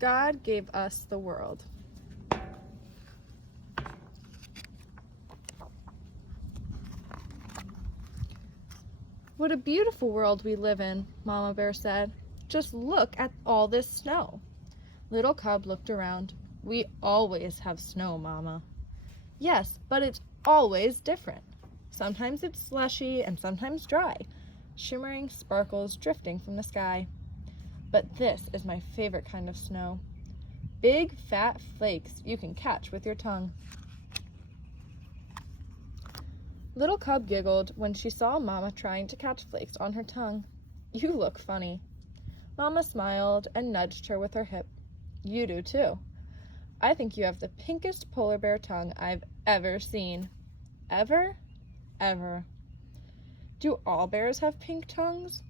God gave us the world. What a beautiful world we live in, Mama Bear said. Just look at all this snow. Little Cub looked around. We always have snow, Mama. Yes, but it's always different. Sometimes it's slushy and sometimes dry, shimmering sparkles drifting from the sky. But this is my favorite kind of snow. Big, fat flakes you can catch with your tongue. Little Cub giggled when she saw Mama trying to catch flakes on her tongue. You look funny. Mama smiled and nudged her with her hip. You do too. I think you have the pinkest polar bear tongue I've ever seen. Ever? Ever. Do all bears have pink tongues?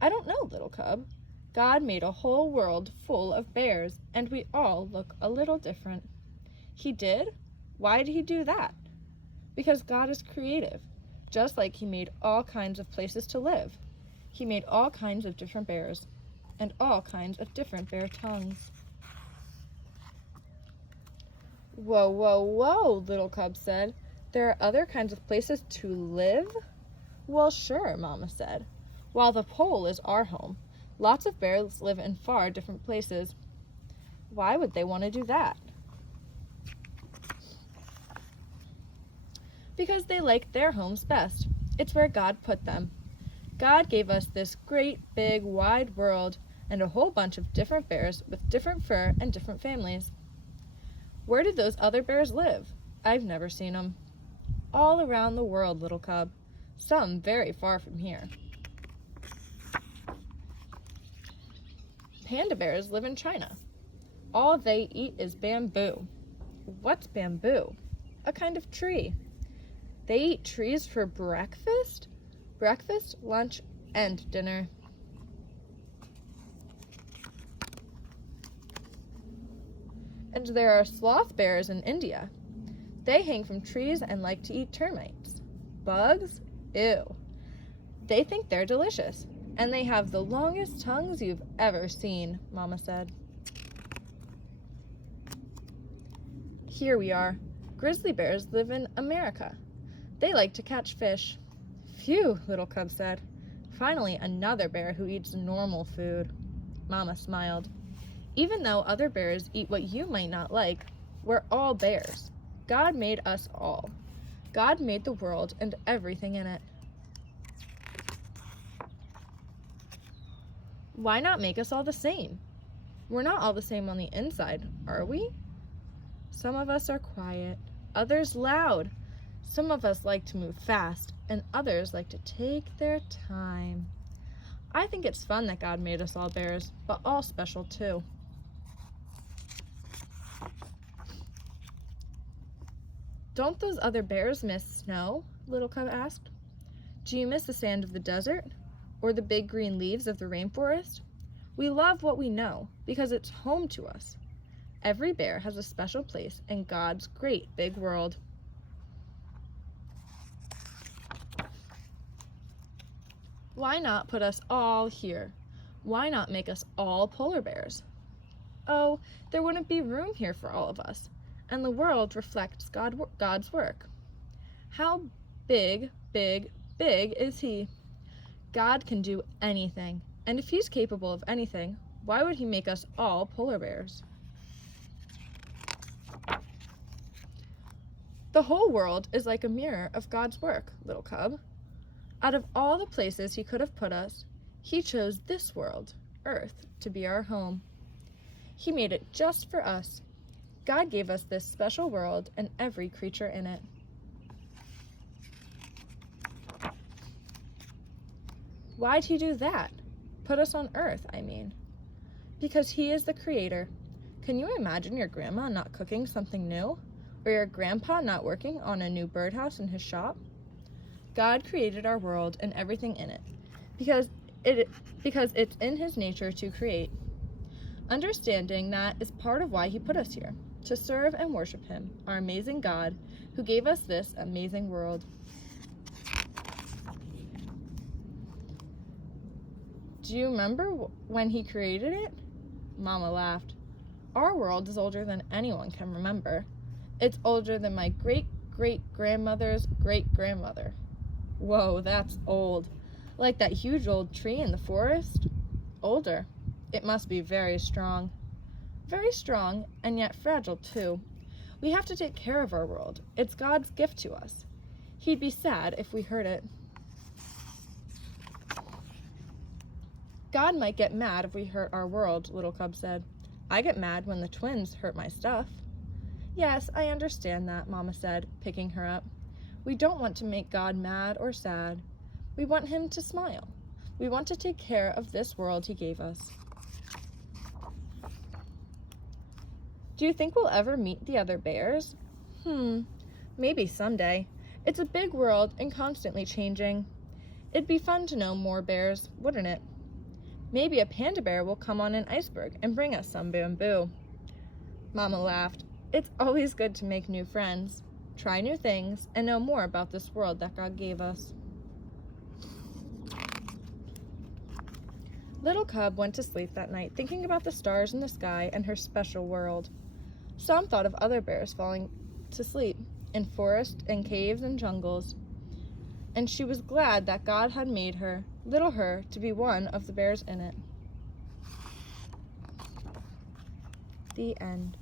I don't know, Little Cub. God made a whole world full of bears, and we all look a little different. He did? Why did he do that? Because God is creative, just like he made all kinds of places to live. He made all kinds of different bears, and all kinds of different bear tongues. Whoa, whoa, whoa, Little Cub said. There are other kinds of places to live? Well, sure, Mama said. While the pole is our home, lots of bears live in far different places. Why would they want to do that? Because they like their homes best. It's where God put them. God gave us this great, big, wide world and a whole bunch of different bears with different fur and different families. Where did those other bears live? I've never seen them. All around the world, Little Cub. Some very far from here. Panda bears live in China. All they eat is bamboo. What's bamboo? A kind of tree. They eat trees for breakfast? Breakfast, lunch, and dinner. And there are sloth bears in India. They hang from trees and like to eat termites. Bugs? Ew. They think they're delicious, and they have the longest tongues you've ever seen, Mama said. Here we are. Grizzly bears live in America. They like to catch fish. Phew, Little Cub said. Finally, another bear who eats normal food. Mama smiled. Even though other bears eat what you might not like, we're all bears. God made us all. God made the world and everything in it. Why not make us all the same? We're not all the same on the inside, are we? Some of us are quiet, others loud. Some of us like to move fast, and others like to take their time. I think it's fun that God made us all bears, but all special too. Don't those other bears miss snow? Little Cub asked. Do you miss the sand of the desert? Or the big green leaves of the rainforest? We love what we know because it's home to us. Every bear has a special place in God's great big world. Why not put us all here? Why not make us all polar bears? Oh, there wouldn't be room here for all of us, and the world reflects God's work. How big, big, big is He? God can do anything, and if He's capable of anything, why would He make us all polar bears? The whole world is like a mirror of God's work, Little Cub. Out of all the places He could have put us, He chose this world, Earth, to be our home. He made it just for us. God gave us this special world and every creature in it. Why'd He do that? Put us on Earth, I mean. Because He is the Creator. Can you imagine your grandma not cooking something new? Or your grandpa not working on a new birdhouse in his shop? God created our world and everything in it, because it's in His nature to create. Understanding that is part of why He put us here, to serve and worship Him, our amazing God, who gave us this amazing world. Do you remember when He created it? Mama laughed. Our world is older than anyone can remember. It's older than my great-great-grandmother's great-grandmother. Whoa, that's old. Like that huge old tree in the forest? Older. It must be very strong. Very strong, and yet fragile, too. We have to take care of our world. It's God's gift to us. He'd be sad if we hurt it. God might get mad if we hurt our world, Little Cub said. I get mad when the twins hurt my stuff. Yes, I understand that, Mama said, picking her up. We don't want to make God mad or sad. We want him to smile. We want to take care of this world he gave us. Do you think we'll ever meet the other bears? Maybe someday. It's a big world and constantly changing. It'd be fun to know more bears, wouldn't it? Maybe a panda bear will come on an iceberg and bring us some bamboo. Mama laughed. It's always good to make new friends, try new things, and know more about this world that God gave us. Little Cub went to sleep that night thinking about the stars in the sky and her special world. Some thought of other bears falling to sleep in forests and caves and jungles, and she was glad that God had made her, little her, to be one of the bears in it. The end.